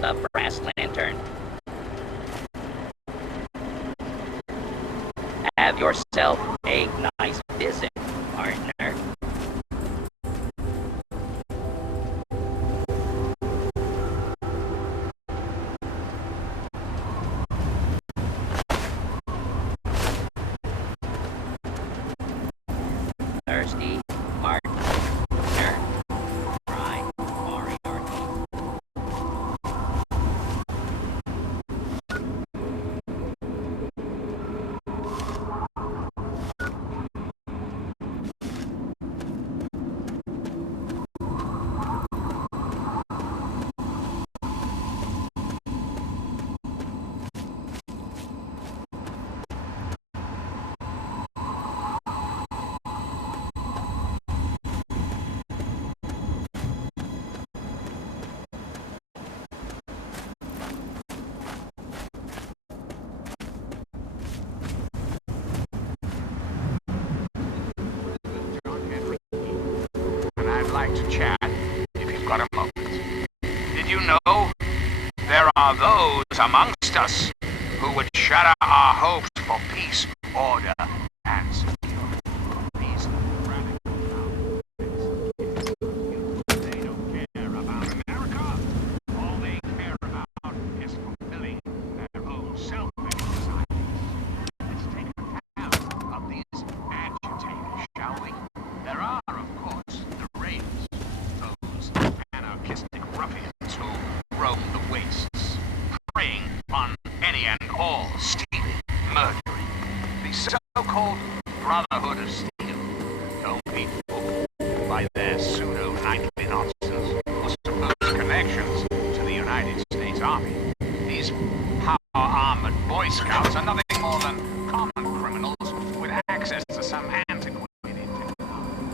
the brass lantern. Have yourself a nice visit, partner. Thirsty, partner. Right, Moriarty. I'd like to chat, if you've got a moment. Did you know there are those amongst us who would shatter our hopes for peace, order, and security? These radical outfits, they don't care about America. All they care about is fulfilling their own selfish desires. Let's take account of these agitators, shall we? There are, of course, the Raiders, those anarchistic ruffians who roam the wastes, preying on any and all stealing, murdering. The so-called Brotherhood of Steel. Don't be fooled by their pseudo-knightly nonsense or supposed connections to the United States Army. These power-armored Boy Scouts are nothing more than common criminals with access to some antiquated technology.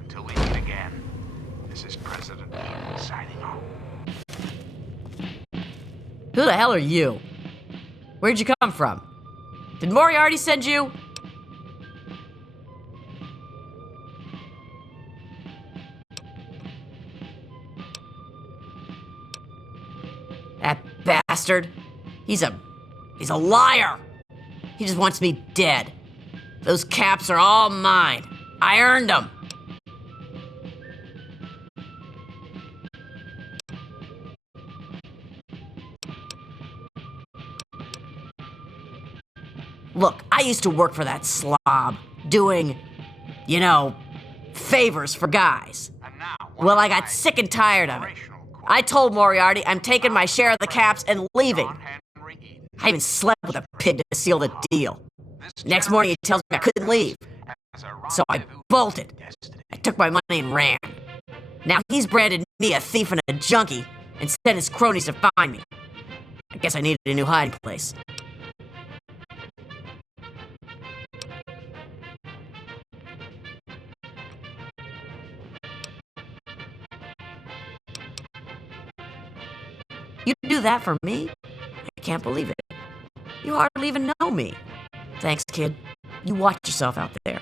Until we meet again, this is President signing off. Who the hell are you? Where'd you come from? Did Moriarty send you? That bastard. He's a liar. He just wants me dead. Those caps are all mine. I earned them. Look, I used to work for that slob, doing, favors for guys. Well, I got sick and tired of it. I told Moriarty I'm taking my share of the caps and leaving. I even slept with a pig to seal the deal. Next morning, he tells me I couldn't leave. So I bolted. I took my money and ran. Now he's branded me a thief and a junkie and sent his cronies to find me. I guess I needed a new hiding place. You do that for me? I can't believe it. You hardly even know me. Thanks, kid. You watch yourself out there.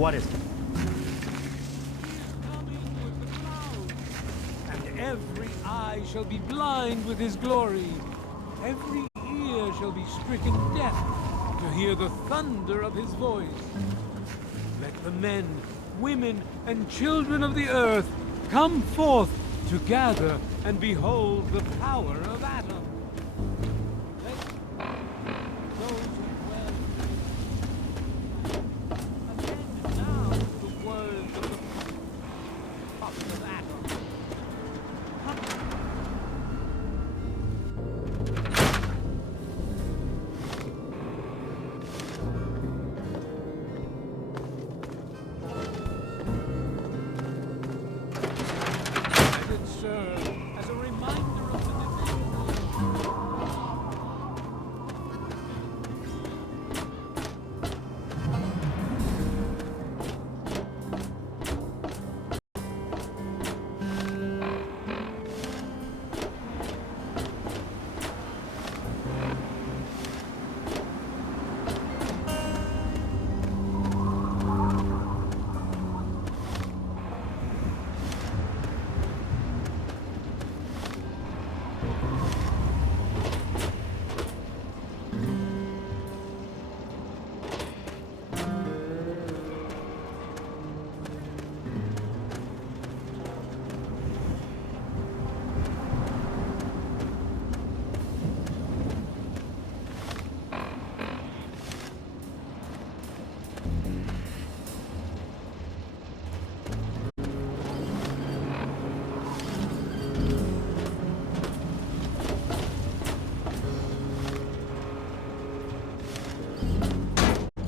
What is it? And every eye shall be blind with his glory. Every ear shall be stricken deaf to hear the thunder of his voice. Let the men, women, and children of the earth come forth to gather and behold the power of Atom. Let those who dwell attend now to the words of the prophet of Atom. Let it serve as a reminder of the divinity.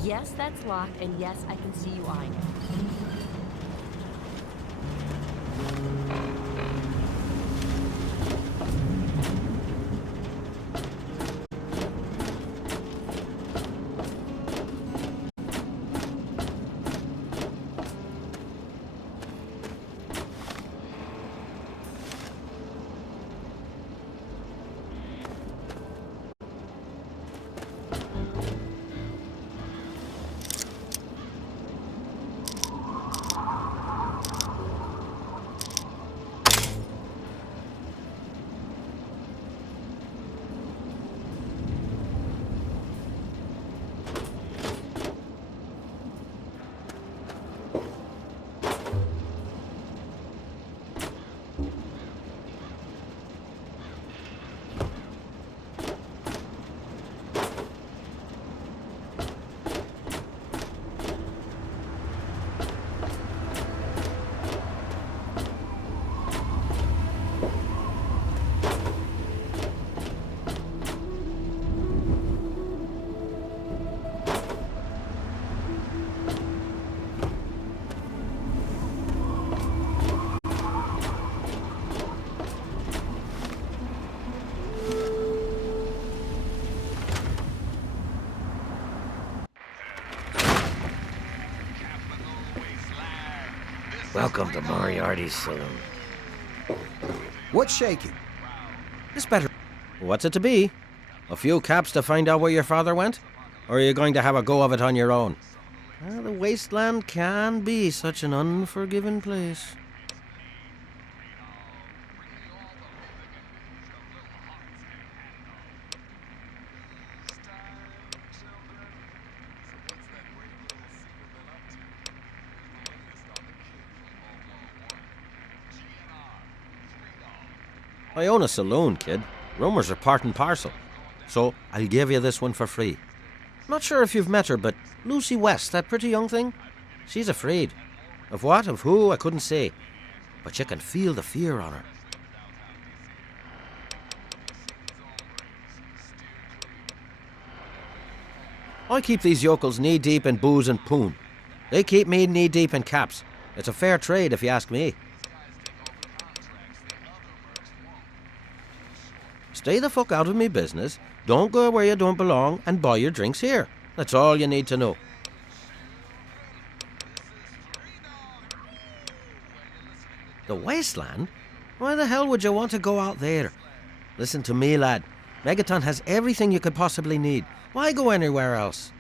Yes, that's locked, and yes, I can see you eyeing it. Welcome to Moriarty's saloon. What's shaking? This better. What's it to be? A few caps to find out where your father went? Or are you going to have a go of it on your own? Well, the wasteland can be such an unforgiving place. I own a saloon, kid. Rumours are part and parcel. So I'll give you this one for free. Not sure if you've met her, but Lucy West, that pretty young thing, she's afraid. Of what, of who, I couldn't say. But you can feel the fear on her. I keep these yokels knee-deep in booze and poon. They keep me knee-deep in caps. It's a fair trade, if you ask me. Stay the fuck out of me business, don't go where you don't belong, and buy your drinks here. That's all you need to know. The wasteland? Why the hell would you want to go out there? Listen to me, lad. Megaton has everything you could possibly need. Why go anywhere else?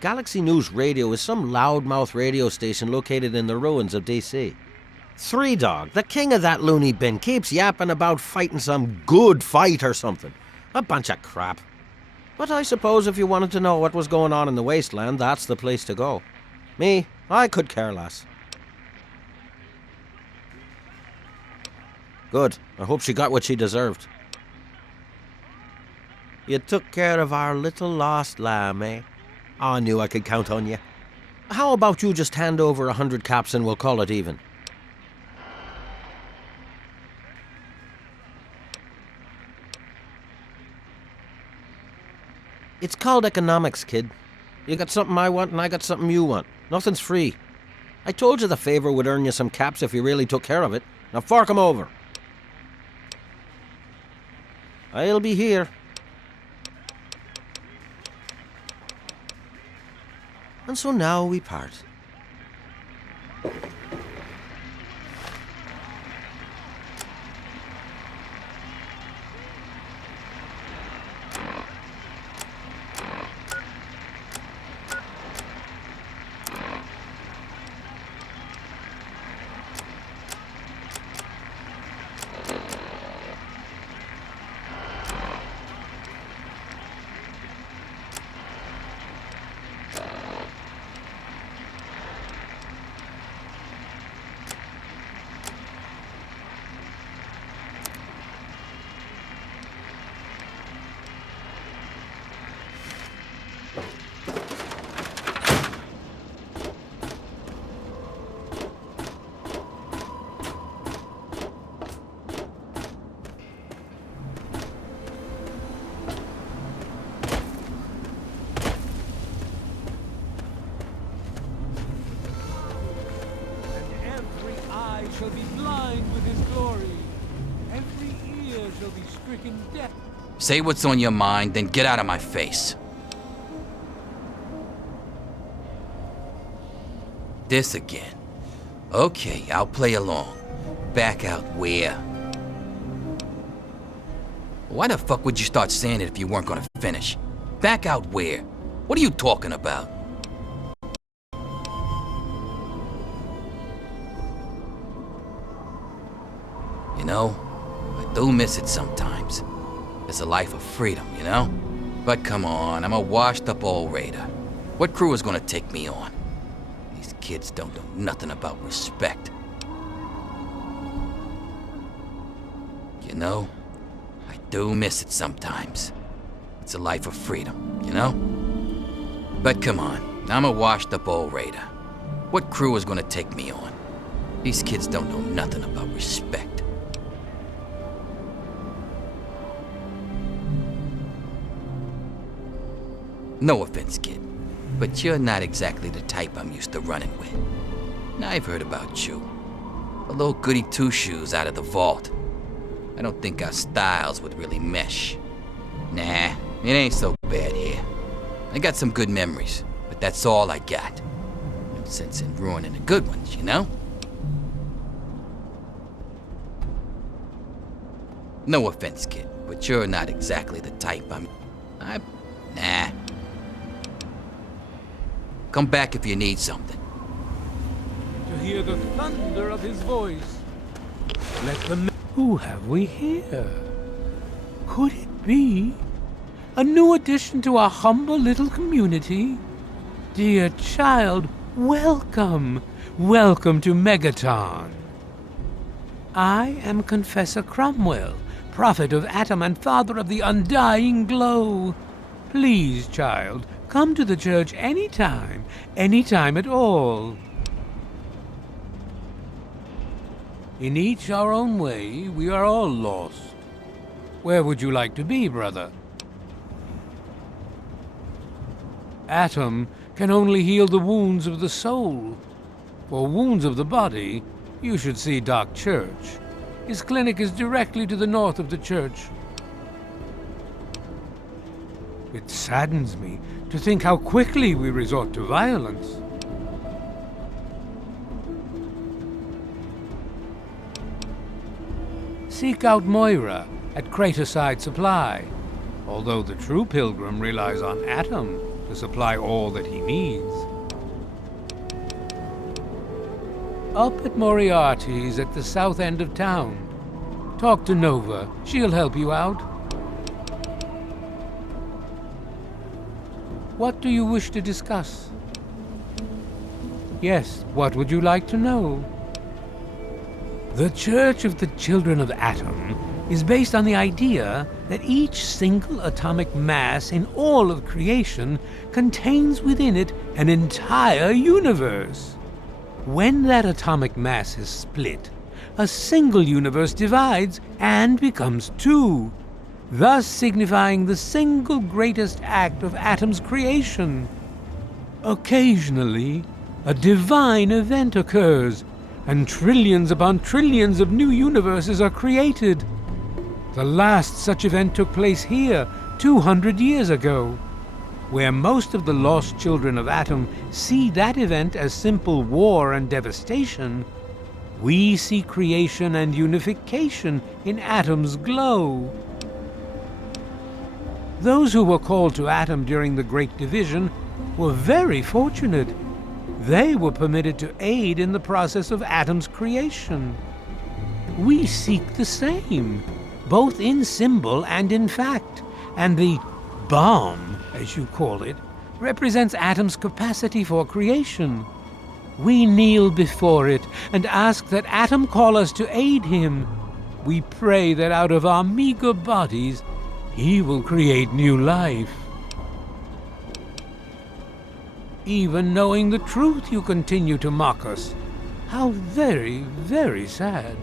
Galaxy News Radio is some loudmouth radio station located in the ruins of DC. Three Dog, the king of that loony bin, keeps yapping about fighting some good fight or something. A bunch of crap. But I suppose if you wanted to know what was going on in the wasteland, that's the place to go. Me, I could care less. Good. I hope she got what she deserved. You took care of our little lost lamb, eh? I knew I could count on you. How about you just hand over 100 caps and we'll call it even? It's called economics, kid. You got something I want and I got something you want. Nothing's free. I told you the favor would earn you some caps if you really took care of it. Now fork 'em over. I'll be here. And so now we part. Shall be blind with his glory. Every ear shall be stricken deaf. Say what's on your mind, then get out of my face. This again. Okay, I'll play along. Back out where? Why the fuck would you start saying it if you weren't gonna finish? Back out where? What are you talking about? You know, I do miss it sometimes. It's a life of freedom, you know? But come on, I'm a washed-up old raider. What crew is gonna take me on? These kids don't know nothing about respect. You know, I do miss it sometimes. It's a life of freedom, you know? But come on, I'm a washed-up old raider. What crew is gonna take me on? These kids don't know nothing about respect. No offense, kid, but you're not exactly the type I'm used to running with. Now, I've heard about you. A little goody two-shoes out of the vault. I don't think our styles would really mesh. Nah, it ain't so bad here. I got some good memories, but that's all I got. No sense in ruining the good ones, you know? No offense, kid, but you're not exactly the type Nah. Come back if you need something. To hear the thunder of his voice. Let the Who have we here? Could it be a new addition to our humble little community? Dear child, welcome. Welcome to Megaton. I am Confessor Cromwell, prophet of Atom and father of the undying glow. Please, child, come to the church anytime at all. In each our own way, we are all lost. Where would you like to be, brother? Atom can only heal the wounds of the soul. For wounds of the body, you should see Doc Church. His clinic is directly to the north of the church. It saddens me to think how quickly we resort to violence. Seek out Moira at Craterside Supply, although the true pilgrim relies on Atom to supply all that he needs. Up at Moriarty's at the south end of town. Talk to Nova. She'll help you out. What do you wish to discuss? Yes, what would you like to know? The Church of the Children of Atom is based on the idea that each single atomic mass in all of creation contains within it an entire universe. When that atomic mass is split, a single universe divides and becomes two, thus signifying the single greatest act of Atom's creation. Occasionally, a divine event occurs, and trillions upon trillions of new universes are created. The last such event took place here 200 years ago. Where most of the lost children of Atom see that event as simple war and devastation, we see creation and unification in Atom's glow. Those who were called to Atom during the Great Division were very fortunate. They were permitted to aid in the process of Atom's creation. We seek the same, both in symbol and in fact, and the bomb, as you call it, represents Atom's capacity for creation. We kneel before it and ask that Atom call us to aid him. We pray that out of our meager bodies, he will create new life. Even knowing the truth, you continue to mock us. How very, very sad.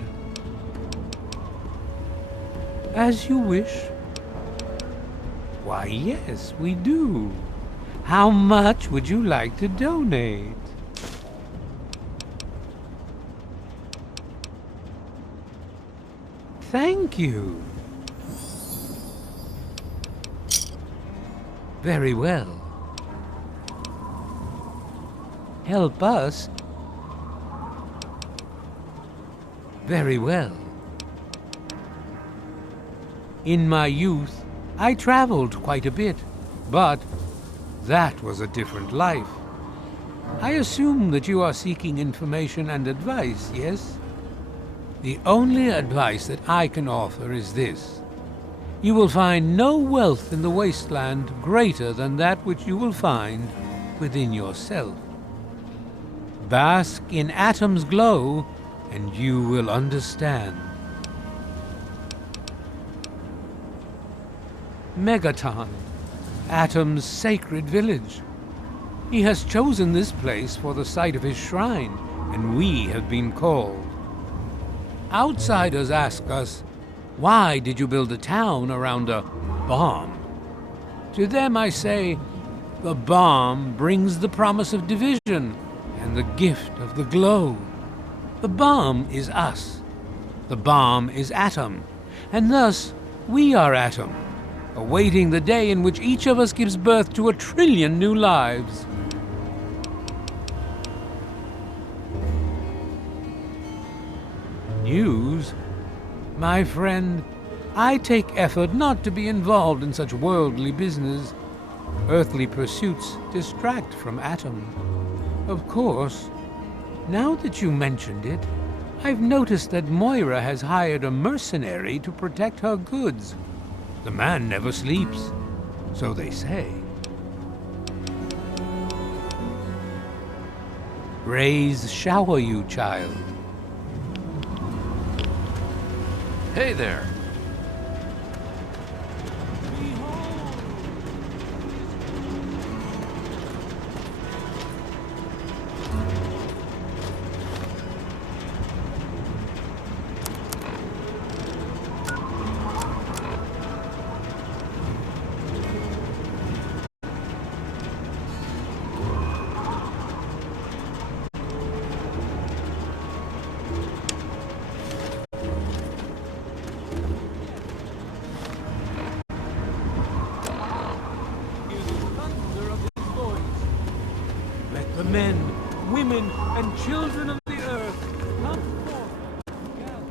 As you wish. Why, yes, we do. How much would you like to donate? Thank you. Very well. Help us? Very well. In my youth, I traveled quite a bit, but that was a different life. I assume that you are seeking information and advice, yes? The only advice that I can offer is this. You will find no wealth in the wasteland greater than that which you will find within yourself. Bask in Atom's glow, and you will understand. Megaton, Atom's sacred village. He has chosen this place for the site of his shrine, and we have been called. Outsiders ask us, why did you build a town around a bomb? To them I say, the bomb brings the promise of division and the gift of the glow. The bomb is us. The bomb is Atom, and thus we are Atom, awaiting the day in which each of us gives birth to 1 trillion new lives. News? My friend, I take effort not to be involved in such worldly business. Earthly pursuits distract from Atom. Of course, now that you mentioned it, I've noticed that Moira has hired a mercenary to protect her goods. The man never sleeps, so they say. Rays shower you, child. Hey there. The men, women, and children of the earth come forth together.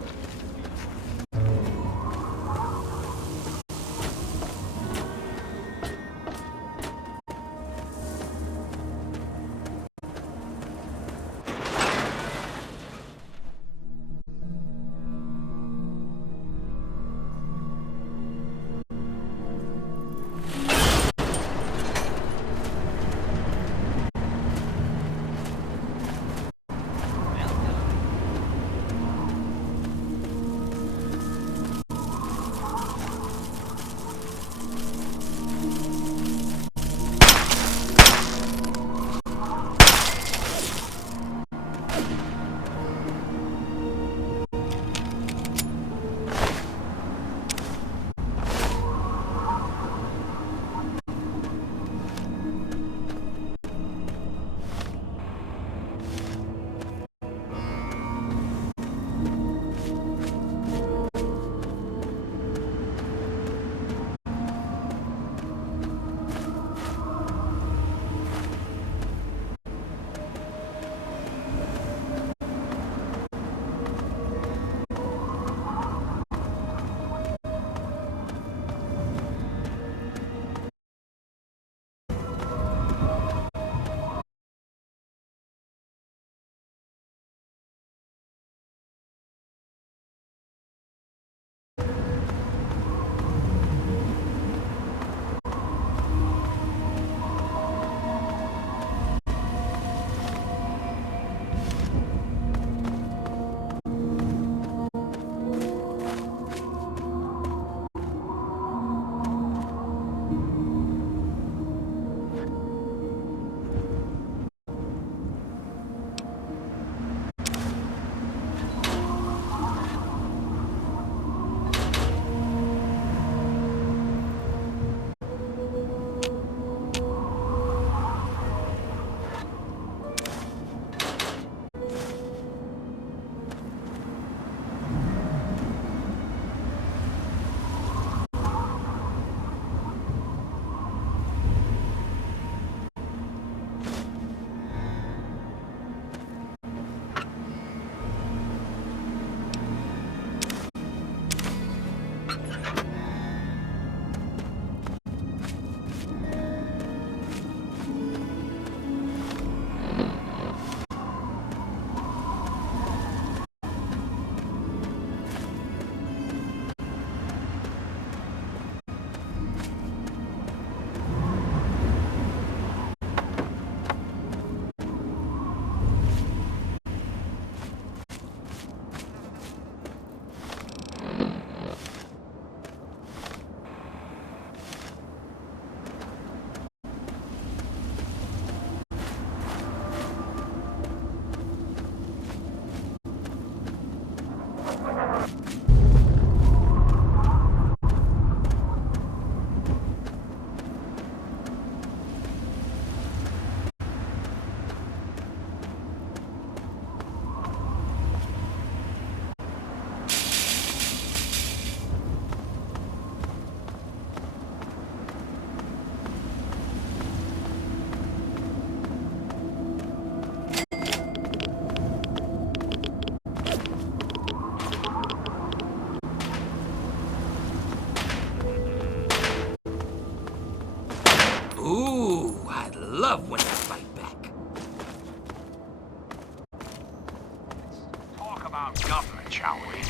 about government, shall we?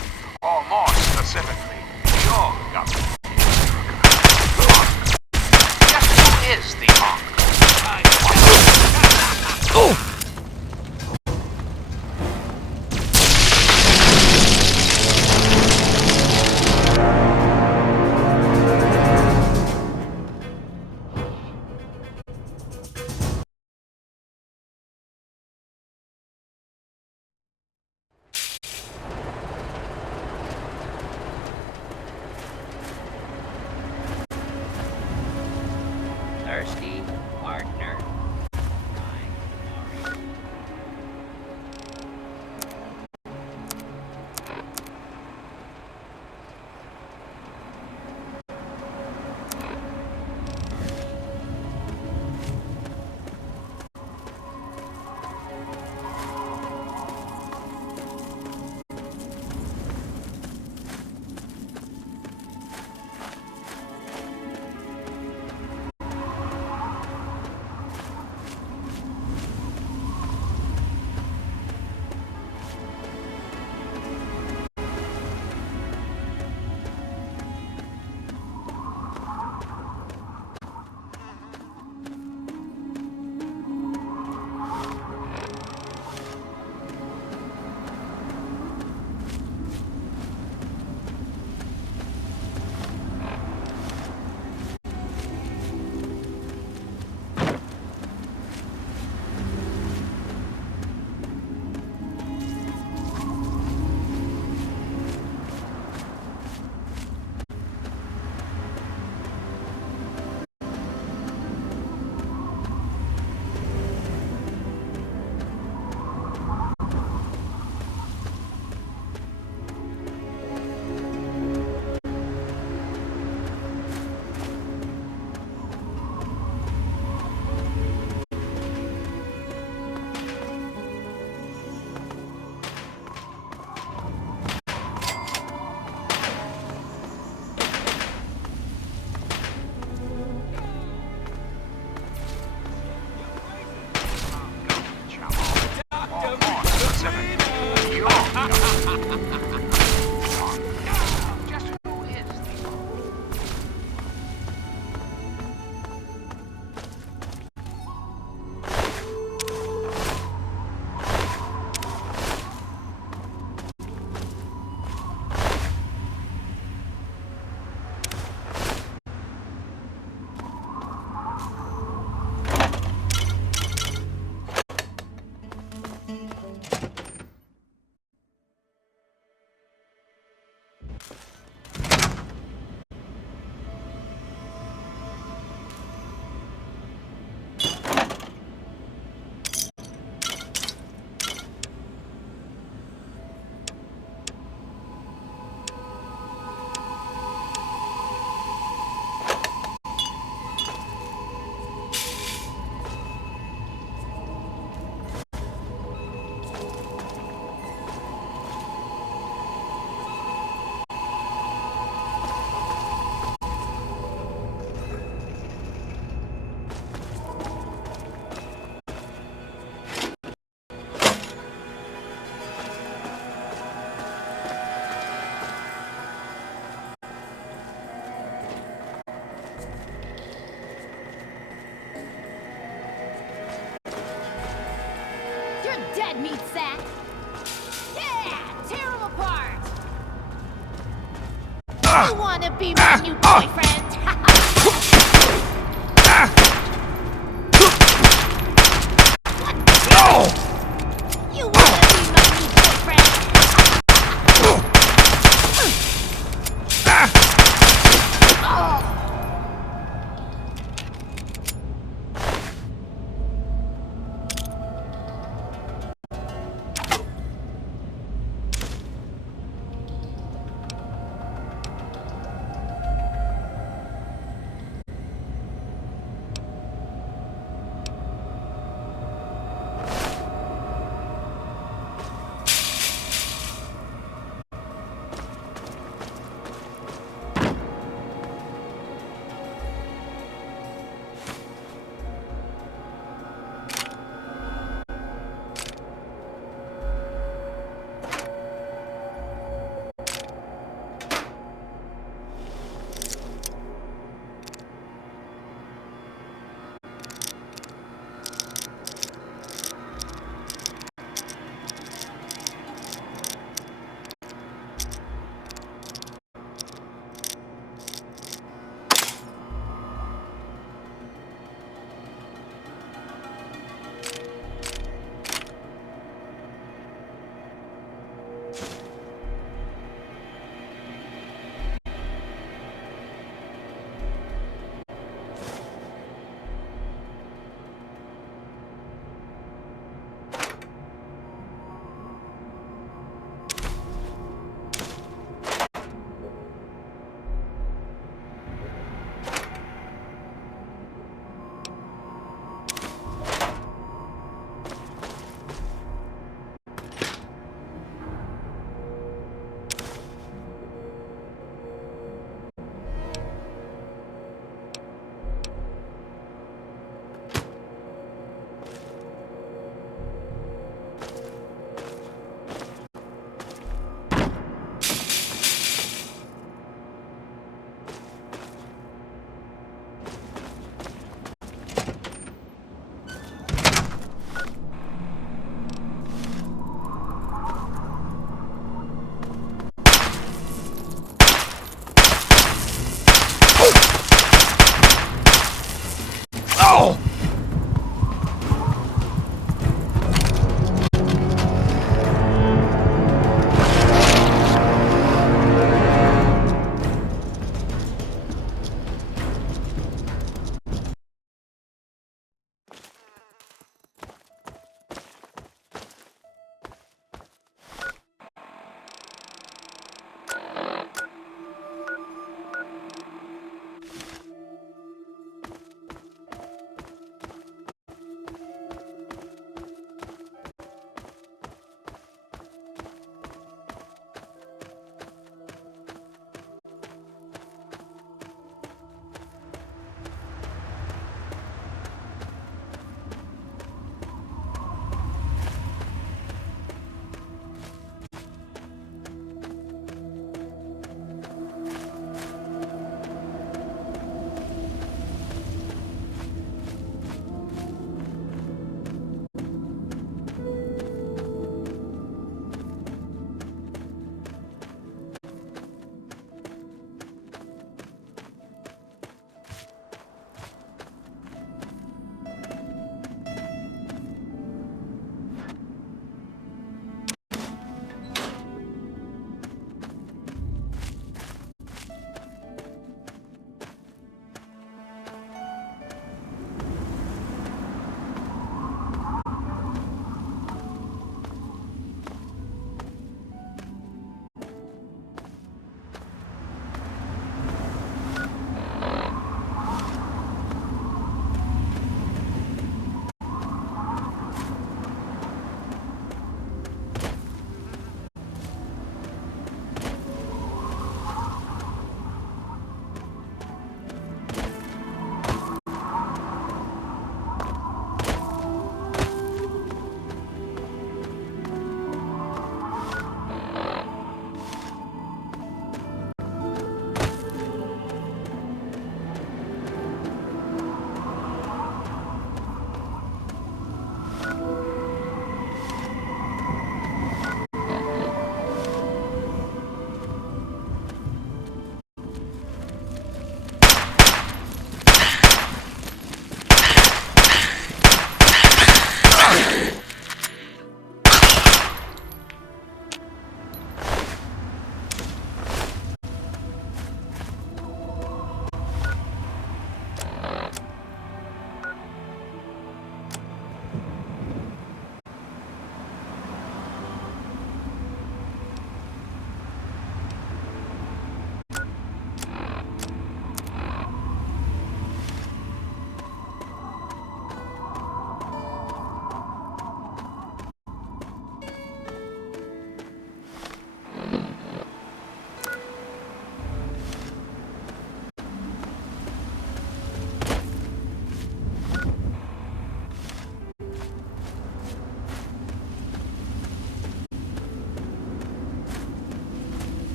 Or more specifically, your government. Just who is the Ark? Thirsty partner. Dead meat sack! Yeah! Tear him apart! You wanna be my new boyfriend? You wanna be my new boyfriend?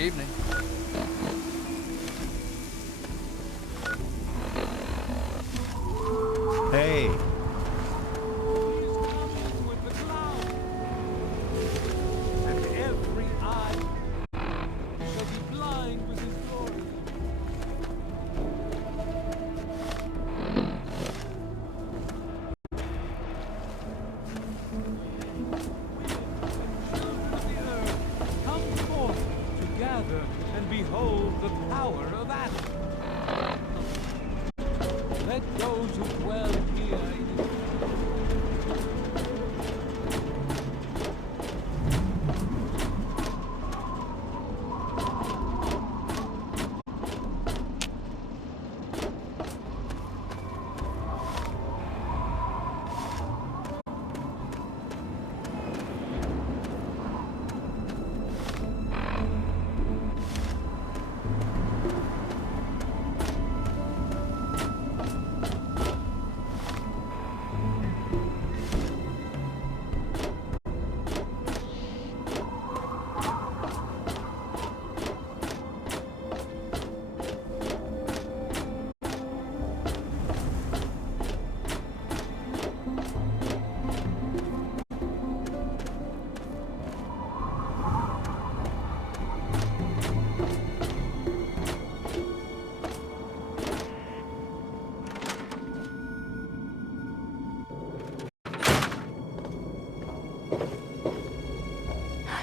Evening. Hey, He is coming with the cloud, and every eye shall be blind with his glory. Children of the earth, come forth to gather and behold the power of Adam. Let those who dwell here in his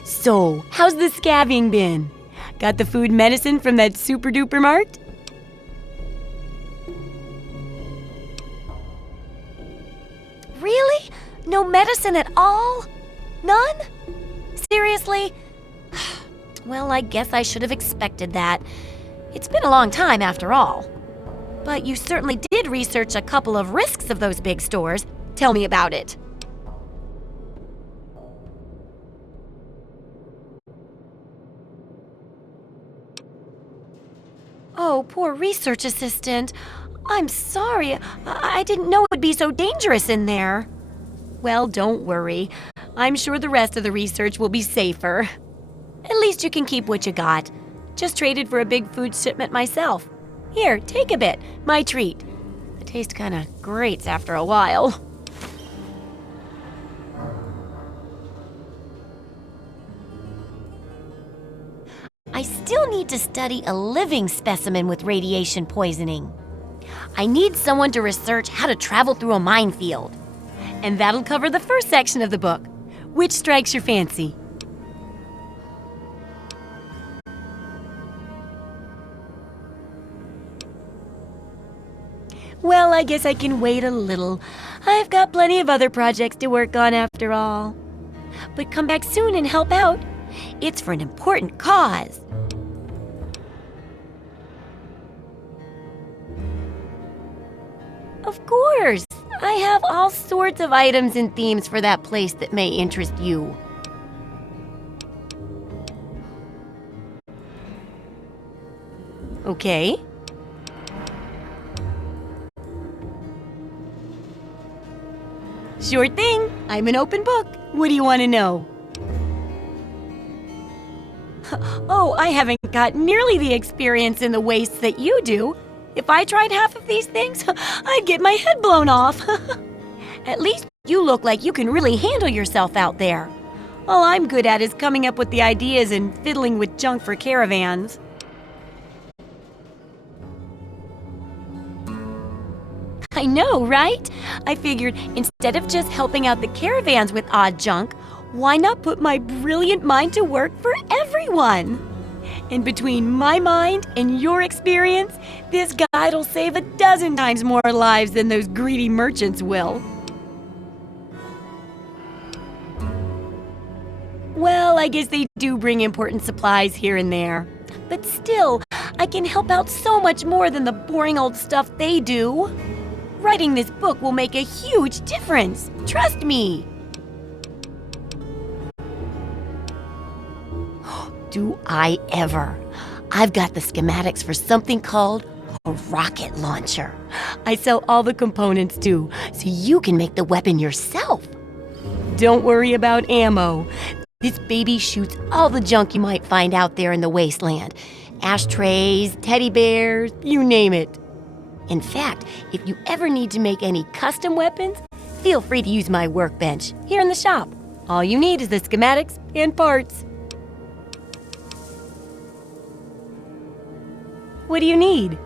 So, how's the scabbing been? Got the food medicine from that super duper mart? Really? No medicine at all? None? Seriously? Well, I guess I should have expected that. It's been a long time after all. But you certainly did research a couple of risks of those big stores. Tell me about it. Oh, poor research assistant. I'm sorry. I didn't know it would be so dangerous in there. Well, don't worry. I'm sure the rest of the research will be safer. At least you can keep what you got. Just traded for a big food shipment myself. Here, take a bit. My treat. The taste kinda grates after a while. I still need to study a living specimen with radiation poisoning. I need someone to research how to travel through a minefield. And that'll cover the first section of the book. Which strikes your fancy? Well, I guess I can wait a little. I've got plenty of other projects to work on after all. But come back soon and help out. It's for an important cause. Of course! I have all sorts of items and themes for that place that may interest you. Okay. Sure thing. I'm an open book. What do you want to know? Oh, I haven't got nearly the experience in the wastes that you do. If I tried half of these things, I'd get my head blown off. At least you look like you can really handle yourself out there. All I'm good at is coming up with the ideas and fiddling with junk for caravans. I know, right? I figured instead of just helping out the caravans with odd junk, why not put my brilliant mind to work for everyone? And between my mind and your experience, this guide'll save 12 times more lives than those greedy merchants will. Well, I guess they do bring important supplies here and there. But still, I can help out so much more than the boring old stuff they do. Writing this book will make a huge difference. Trust me. Do I ever? I've got the schematics for something called a rocket launcher. I sell all the components too, so you can make the weapon yourself. Don't worry about ammo. This baby shoots all the junk you might find out there in the wasteland. Ashtrays, teddy bears, you name it. In fact, if you ever need to make any custom weapons, feel free to use my workbench here in the shop. All you need is the schematics and parts. What do you need?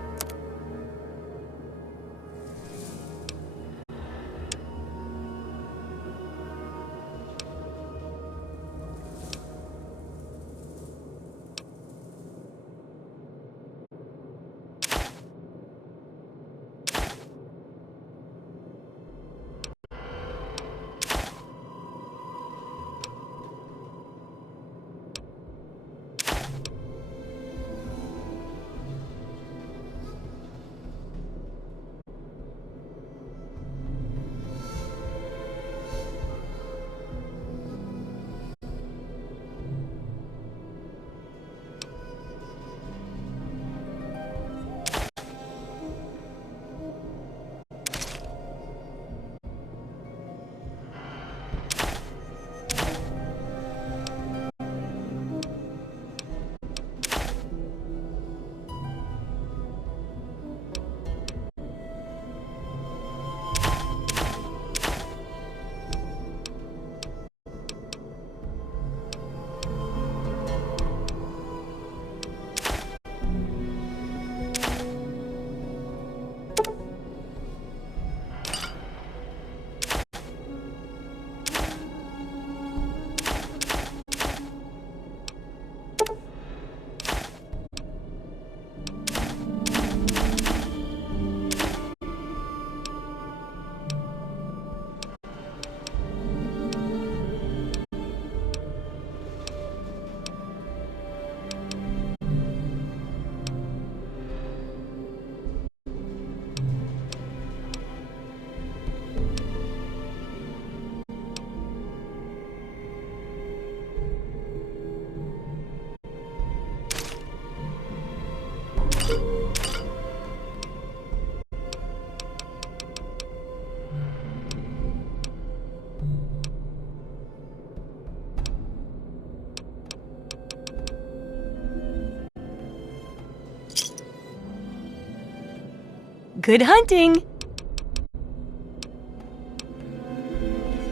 Good hunting!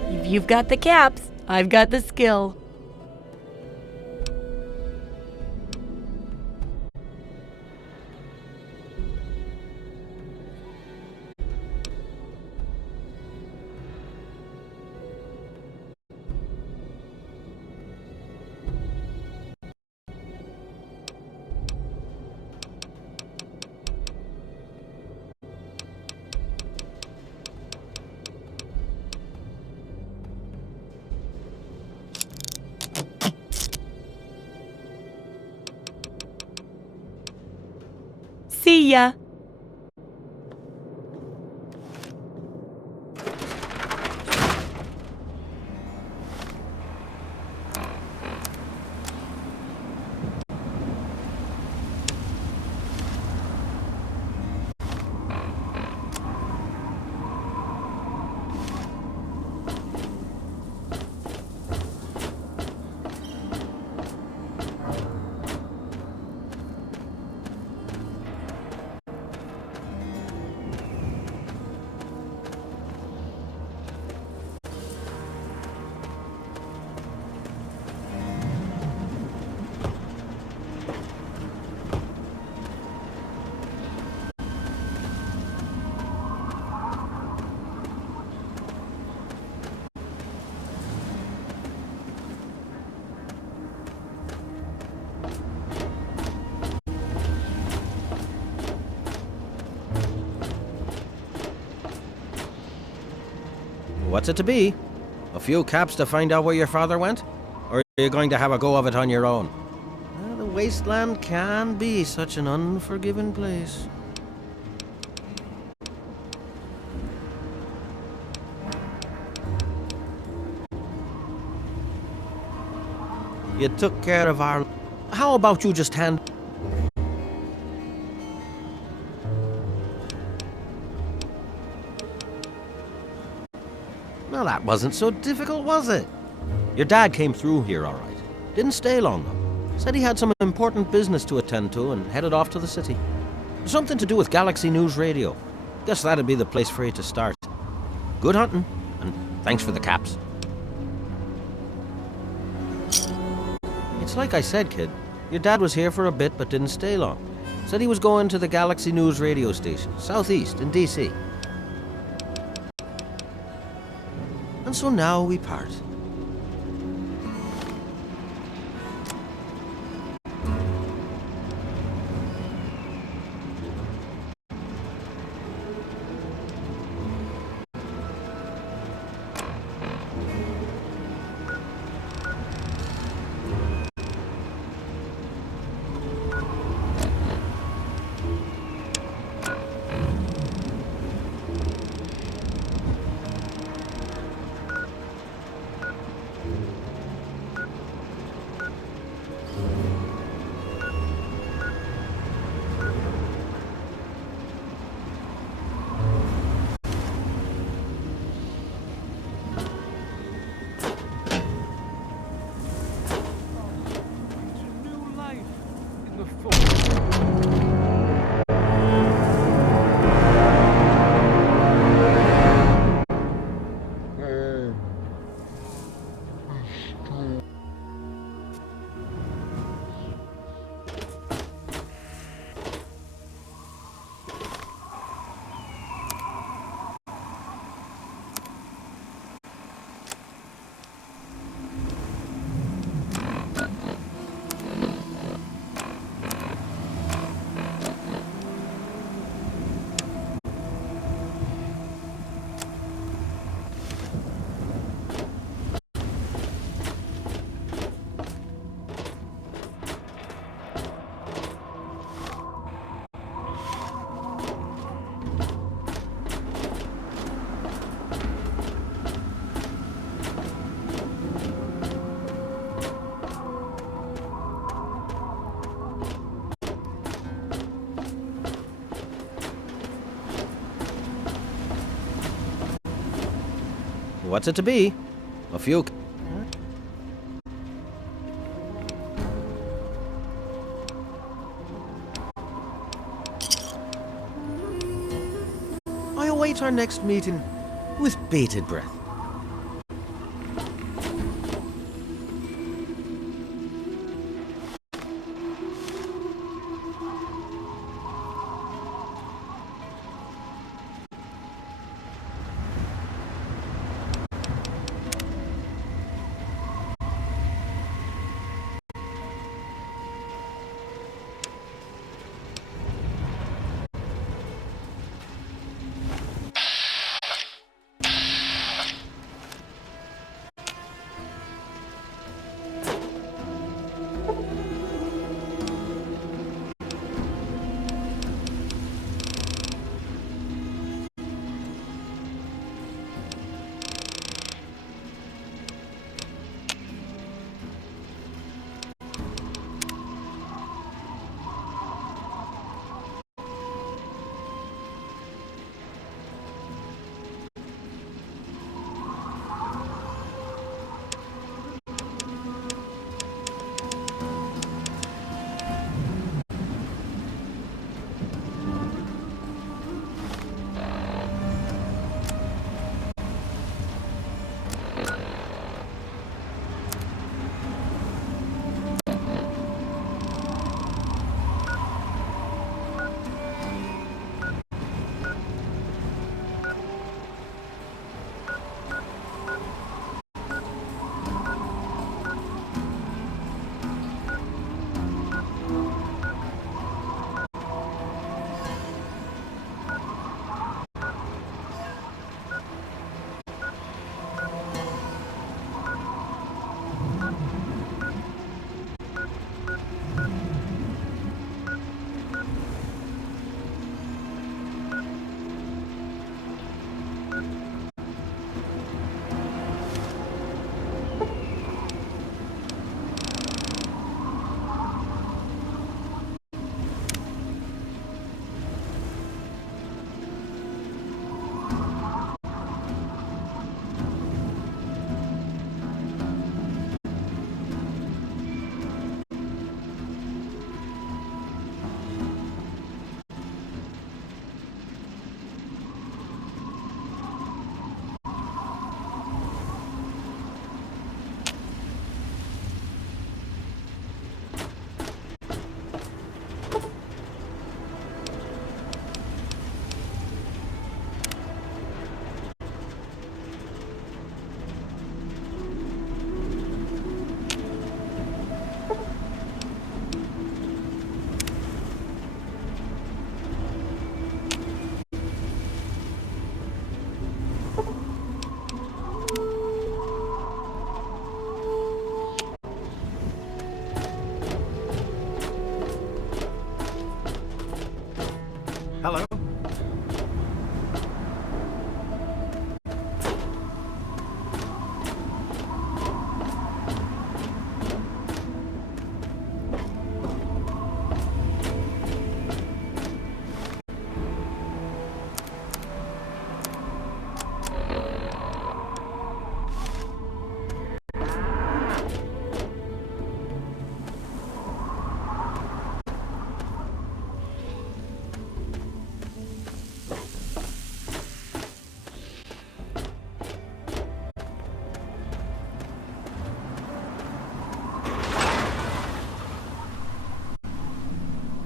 If you've got the caps, I've got the skill. See ya! What's it to be? A few caps to find out where your father went? Or are you going to have a go of it on your own? Well, the wasteland can be such an unforgiving place. You took care of our... How about you just hand... Well, that wasn't so difficult, was it? Your dad came through here all right. Didn't stay long, though. Said he had some important business to attend to and headed off to the city. Something to do with Galaxy News Radio. Guess that'd be the place for you to start. Good hunting, and thanks for the caps. It's like I said, kid. Your dad was here for a bit but didn't stay long. Said he was going to the Galaxy News radio station, southeast in DC. And so now we part. New life in the forest. What's it to be? A few... I await our next meeting with bated breath.